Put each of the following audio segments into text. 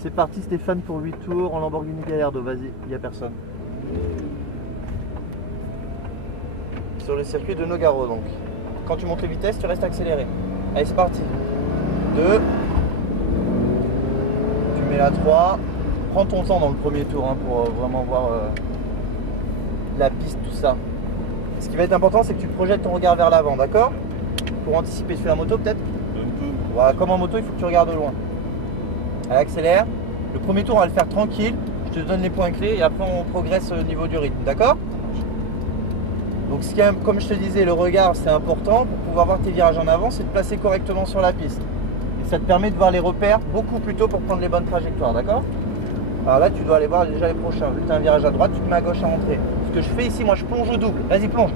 C'est parti Stéphane pour 8 tours en Lamborghini Gallardo, vas-y, il n'y a personne. Sur le circuit de Nogaro donc. Quand tu montes les vitesses, tu restes accéléré. Allez, c'est parti. 2. Tu mets la 3. Prends ton temps dans le premier tour hein, pour vraiment voir la piste, tout ça. Ce qui va être important, c'est que tu projettes ton regard vers l'avant, d'accord? Pour anticiper, tu fais la moto peut-être? Voilà, comme en moto, il faut que tu regardes loin. Allez, accélère. Le premier tour, on va le faire tranquille. Je te donne les points clés et après, on progresse au niveau du rythme, d'accord? Donc, comme je te disais, le regard, c'est important pour pouvoir voir tes virages en avant, c'est de placer correctement sur la piste. Et ça te permet de voir les repères beaucoup plus tôt pour prendre les bonnes trajectoires, d'accord? Alors là, tu dois aller voir déjà les prochains. Vu que tu as un virage à droite, tu te mets à gauche à entrer. Ce que je fais ici, moi, je plonge au double. Vas-y, plonge.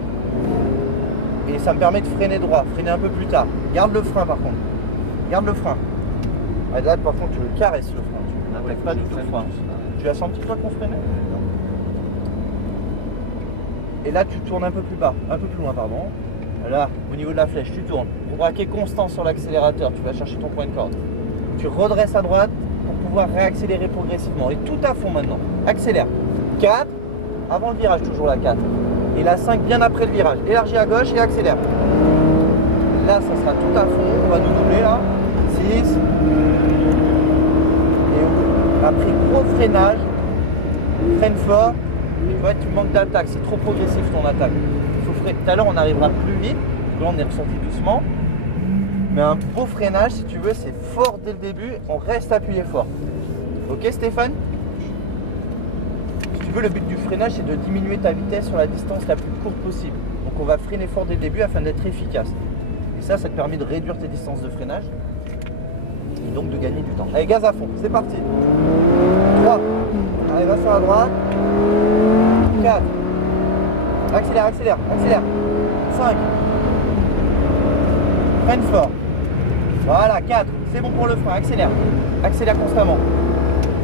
Et ça me permet de freiner droit, freiner un peu plus tard. Garde le frein, par contre. Garde le frein. Ah, là, par contre, tu le caresses, le frein. Tu n'attaques pas du tout le frein. Tu as senti, toi, qu'on freinait? Et là, tu tournes un peu plus bas, un peu plus loin, pardon. Là, au niveau de la flèche, tu tournes. Pour braquer constant sur l'accélérateur, tu vas chercher ton point de corde. Tu redresses à droite pour pouvoir réaccélérer progressivement. Et tout à fond maintenant. Accélère. 4, avant le virage, toujours la 4. Et la 5, bien après le virage. Élargis à gauche et accélère. Là, ça sera tout à fond. On va nous doubler là. 6. Et après, gros freinage. Freine fort. Et tu vois, tu manques d'attaque. C'est trop progressif ton attaque. Tout à l'heure, on arrivera plus vite. Là, on est ressorti doucement. Mais un beau freinage, si tu veux, c'est fort dès le début. On reste appuyé fort. Ok, Stéphane? Si tu veux, le but du freinage, c'est de diminuer ta vitesse sur la distance la plus courte possible. Donc, on va freiner fort dès le début afin d'être efficace. Et ça te permet de réduire tes distances de freinage et donc de gagner du temps. Allez, gaz à fond, c'est parti. 3. Allez, va sur la droite. 4. Accélère, accélère, accélère. 5. Freine fort. Voilà, 4. C'est bon pour le frein, accélère. Accélère constamment.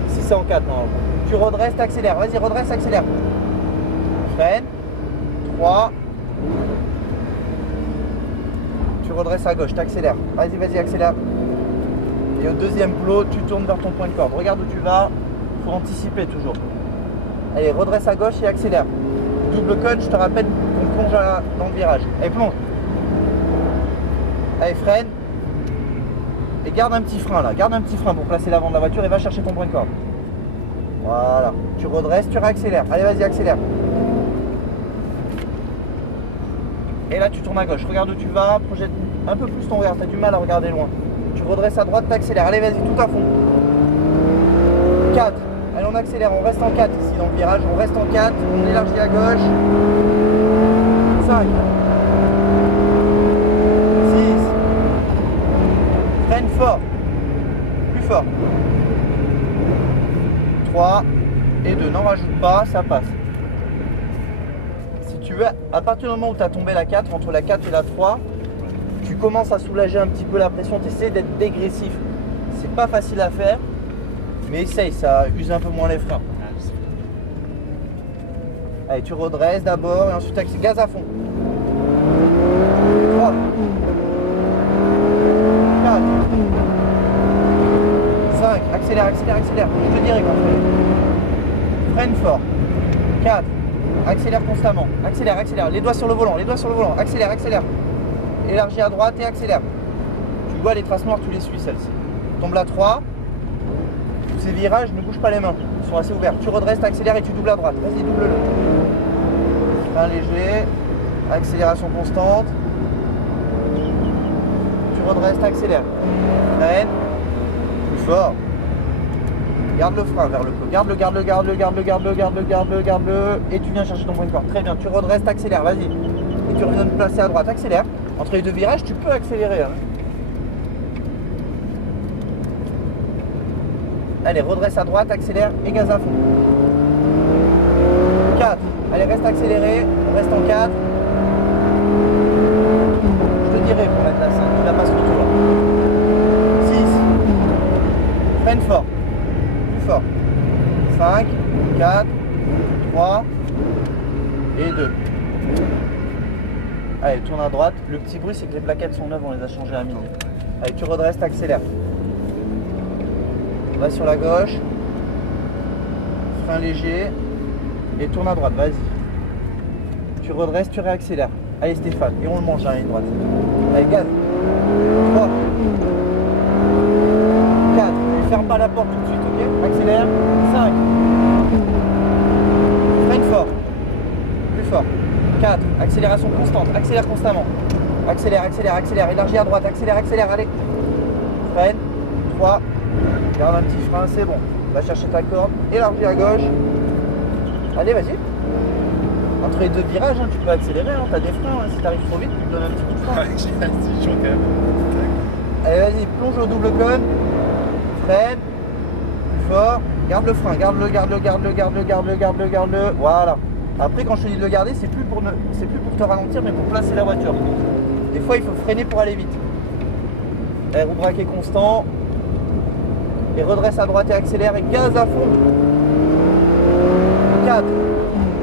Si c'est en 4, normalement. Tu redresses, t'accélères. Vas-y, redresse, accélère. Freine. 3. Tu redresses à gauche, t'accélères. Vas-y, vas-y, accélère. Et au deuxième plot, tu tournes vers ton point de corde. Regarde où tu vas. Il faut anticiper toujours. Allez, redresse à gauche et accélère. Double cut, je te rappelle qu'on plonge dans le virage. Allez, plonge. Allez, freine. Et garde un petit frein là. Garde un petit frein pour placer l'avant de la voiture et va chercher ton point de corde. Voilà. Tu redresses, tu réaccélères. Allez, vas-y, accélère. Et là, tu tournes à gauche. Regarde où tu vas. Projette un peu plus ton regard. Tu as du mal à regarder loin. Tu redresses à droite, tu accélères. Allez, vas-y, tout à fond. 4. Allez, on accélère. On reste en 4 ici dans le virage. On reste en 4. On élargit à gauche. 5. 6. Freine fort. Plus fort. 3. Et 2. N'en rajoute pas, ça passe. Si tu veux, à partir du moment où tu as tombé la 4, entre la 4 et la 3, tu commences à soulager un petit peu la pression, tu essaies d'être dégressif. C'est pas facile à faire, mais essaye, ça use un peu moins les freins. Allez, tu redresses d'abord et ensuite tu gaz à fond. 3. 4. 5. Accélère, accélère, accélère. Je te dirai quand tu freine fort. 4. Accélère constamment. Accélère, accélère. Les doigts sur le volant, les doigts sur le volant. Accélère, accélère. Élargis à droite et accélère. Tu vois les traces noires, tu les suis celles-ci. Tombe la 3. Tous ces virages, ne bouge pas les mains. Ils sont assez ouverts. Tu redresses, accélères et tu doubles à droite. Vas-y, double-le. Frein léger. Accélération constante. Tu redresses, accélères. Freine. Plus fort. Garde le frein vers le pot. Garde-le, garde-le, garde-le, garde-le, garde-le, garde-le, garde-le, garde-le. Et tu viens chercher ton point de corde. Très bien. Tu redresses, accélères. Vas-y. Et tu reviens de placer à droite. Accélère. Entre les deux virages, tu peux accélérer. Hein. Allez, redresse à droite, accélère et gaz à fond. 4. Allez, reste accéléré. On reste en 4. Je te dirai pour mettre la 5. Tu la passes autour. 6. Freine fort. Plus fort. 5, 4, 3 et 2. Allez, tourne à droite. Le petit bruit, c'est que les plaquettes sont neuves, on les a changées à minuit. Allez, tu redresses, t'accélères. Va sur la gauche. Frein léger. Et tourne à droite, vas-y. Tu redresses, tu réaccélères. Allez Stéphane, et on le mange à la ligne droite. Allez, gaz. 3. 4. Ne ferme pas la porte tout de suite, ok? Accélère. 5. Freine fort. Plus fort. 4. Accélération constante. Accélère constamment. Accélère, accélère, accélère. Élargis à droite. Accélère, accélère. Allez. Freine. 3. Garde un petit frein, c'est bon. Va chercher ta corde. Élargis à gauche. Allez, vas-y. Entre les deux virages, hein, tu peux accélérer. Hein. Tu as des freins. Hein. Si tu arrives trop vite, tu te donnes un petit coup de frein. Ouais, j'ai l'astuce quand même. Allez, vas-y. Plonge au double cône. Freine. Plus fort. Garde le frein. Garde-le, garde-le, garde-le, garde-le, garde-le, garde-le, garde-le. Voilà. Après, quand je te dis de le garder, c'est plus pour te ralentir, mais pour placer la voiture. Des fois, il faut freiner pour aller vite. Et roue braquet constant. Et redresse à droite et accélère et gaz à fond. 4.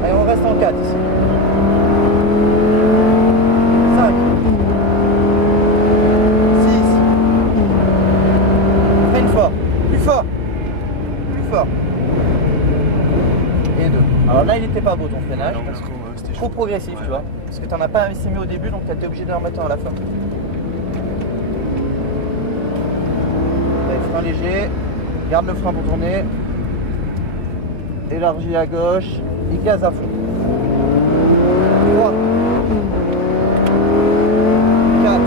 Allez, on reste en 4 ici. 5. 6. Freine fort. Plus fort. Plus fort. Et 2. Alors là, il n'était pas beau ton freinage. Non, c'était Trop chaud. progressif, Ouais. tu vois. Parce que tu n'en as pas investi mis au début, donc tu as été obligé d'en remettre un à la fin. Allez, frein léger. Garde le frein pour tourner. Élargis à gauche. Et gaz à fond. 3. 4.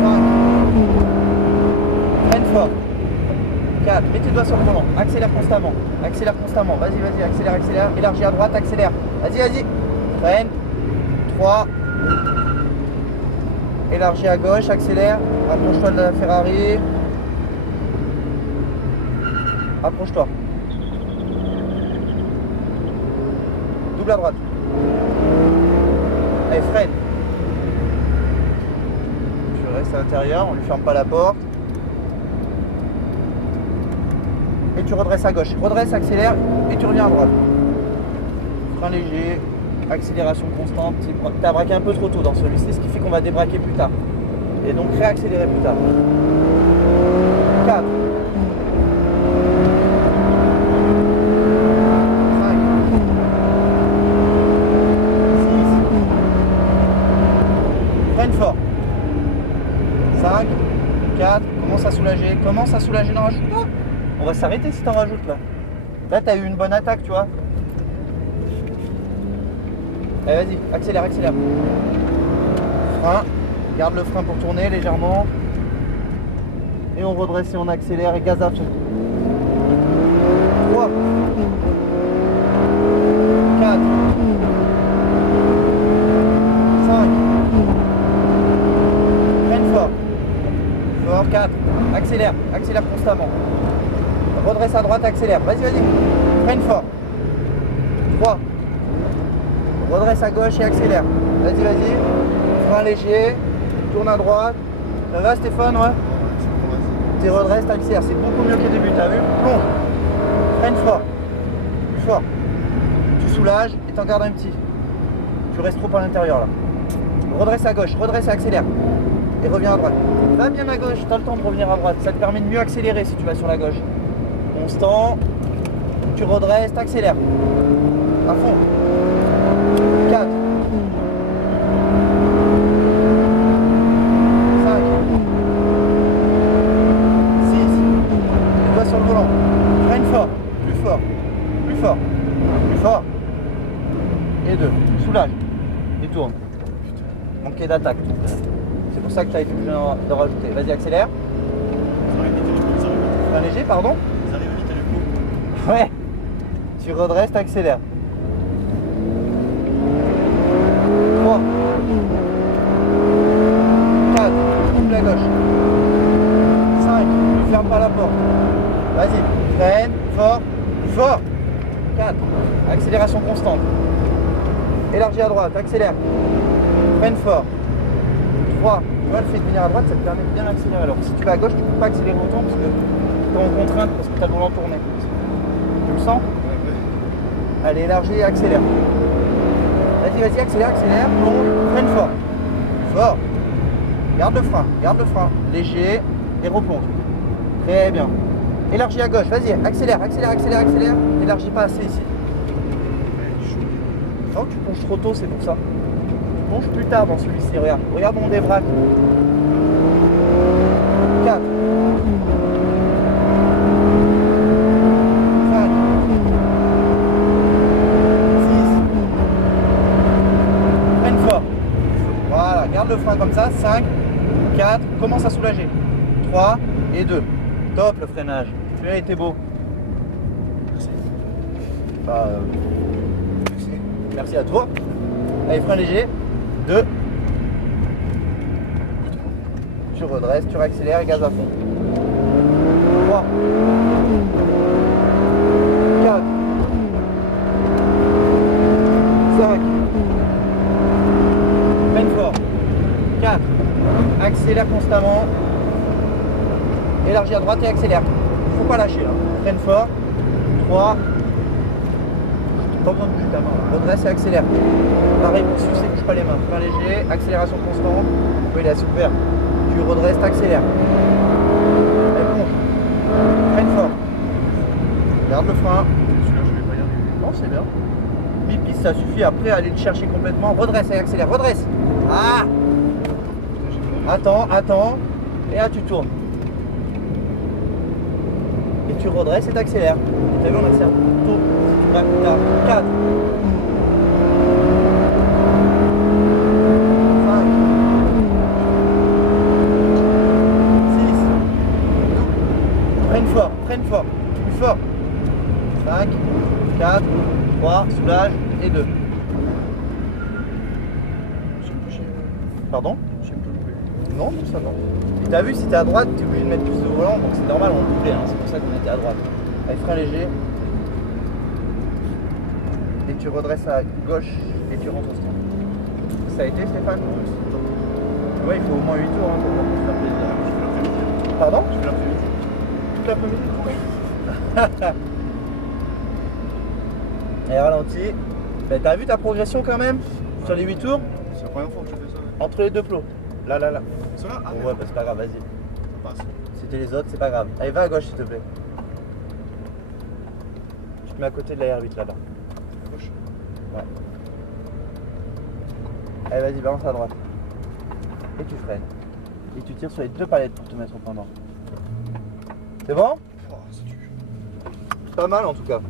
5. Freine fort. 4. Mets tes doigts sur le volant. Accélère constamment. Accélère constamment. Vas-y, vas-y. Accélère, accélère. Élargis à droite. Accélère. Vas-y, vas-y. Freine. 3. Élargis à gauche. Accélère. Approche-toi de la Ferrari. Approche-toi. Double à droite. Allez, freine. Tu restes à l'intérieur, on ne lui ferme pas la porte. Et tu redresses à gauche. Redresse, accélère et tu reviens à droite. Frein léger, accélération constante. Tu as braqué un peu trop tôt dans celui-ci, ce qui fait qu'on va débraquer plus tard. Et donc réaccélérer plus tard. 4. 5. 6. Freine fort. 5. 4. Commence à soulager, n'en rajoute pas. On va s'arrêter si t'en rajoutes là. Là t'as eu une bonne attaque, tu vois. Allez, vas-y, accélère, accélère. Frein. Garde le frein pour tourner légèrement. Et on redresse et on accélère et gaz à fond. 3. 4. 5. Freine fort. Fort. 4. Accélère. Accélère constamment. Redresse à droite, accélère. Vas-y, vas-y. Freine fort. 3. Redresse à gauche et accélère. Vas-y, vas-y. Frein léger. Tourne à droite. Ça va Stéphane, ouais? Tu redresses, t'accélères. C'est beaucoup mieux qu'au début, t'as vu? Plonge. Freine fort. Plus fort. Tu soulages et t'en gardes un petit. Tu restes trop à l'intérieur là. Redresse à gauche, redresse et accélère. Et reviens à droite. Va bien à gauche, t'as le temps de revenir à droite. Ça te permet de mieux accélérer si tu vas sur la gauche. Constant. Tu redresses, t'accélères. À fond. 4. 5. 6. Les doigts sur le volant. Freine fort. Plus fort. Plus fort. Plus fort. Et 2. Soulage. Et tourne. Manqué d'attaque. C'est pour ça que tu as été obligé de rajouter. Vas-y, accélère. Frein léger, pardon. Ça arrive vite à l'épaule. Ouais. Tu redresses, t'accélères. 3. 4. Double à gauche. 5. Ne ferme pas la porte. Vas-y. Freine. Fort. Fort. 4. Accélération constante. Élargis à droite. Accélère. Freine fort. 3. Tu vois, le fait de venir à droite, ça te permet de bien accélérer. Alors si tu vas à gauche, tu ne peux pas accélérer autant parce que tu es en contrainte parce que tu as le volant tourné. Tu le sens? Allez, élargis et accélère. Vas-y, vas-y, accélère, accélère, plonge, freine fort. Fort. Garde le frein, léger et replonge. Très bien. Élargis à gauche, vas-y, accélère, accélère, accélère, accélère. Élargis pas assez ici. Non, tu plonges trop tôt, c'est pour ça. Tu plonges plus tard dans celui-ci, regarde. Regarde mon dévrac. 4. 5. 6. Freine fort. Voilà, garde le frein comme ça. 5, 4, commence à soulager. 3 et 2. Top le freinage. Celui-là était beau. Merci. Bah, merci à toi. Allez, frein léger. 2. Tu redresses, tu réaccélères et gaz à fond. 3. 4. 5. Freine fort. 4. Accélère constamment. Élargis à droite et accélère. Faut pas lâcher. Hein. Freine fort. 3. Pas besoin de bouger ta main. Redresse et accélère. Pareil pour sucer, bouge pas les mains. Frein léger, accélération constante. Oui, il est assez ouvert. Tu redresses, t'accélères. Allez, plonge. Freine fort. Garde le frein. Celui-là, je vais pas y arriver. Non, c'est bien. Mi-piste, ça suffit. Après, aller le chercher complètement. Redresse et accélère. Redresse. Ah! Attends, attends. Et là, tu tournes. Et tu redresses et t'accélères. Et t'as vu, on accélère tôt. Si tu vas plus tard. 4. 5. 6. Freine fort, freine fort. Plus fort. 5. 4. 3. Soulage. Et 2. J'aime pas chier. Pardon? J'aime pas louper. Non, ça non. Et t'as vu, si t'es à droite, t'es obligé de mettre plus de volant, donc c'est normal, on doublait, hein. C'est pour ça qu'on était à droite. Allez, frein léger. Et tu redresses à gauche et tu rentres au stand. Ça a été, Stéphane? Ouais, il faut au moins 8 tours hein, pour se faire plaisir. Je fais l'après-midi. Pardon? Je fais l'après-midi. Toute l'après-midi? Et ralenti. Ben, t'as vu ta progression quand même? Sur les 8 tours? C'est la première fois que je fais ça. Entre les deux plots. Là, là, là. Cela? Ah, Ouais, merde. bah, c'est pas grave, vas-y. Ça passe. C'était les autres, c'est pas grave. Allez, va à gauche s'il te plaît. Tu te mets à côté de la R8 là-bas. À gauche. Ouais. Allez, vas-y, balance à droite. Et tu freines. Et tu tires sur les deux palettes pour te mettre au pendant. C'est bon? Oh, c'est dur. Pas mal en tout cas.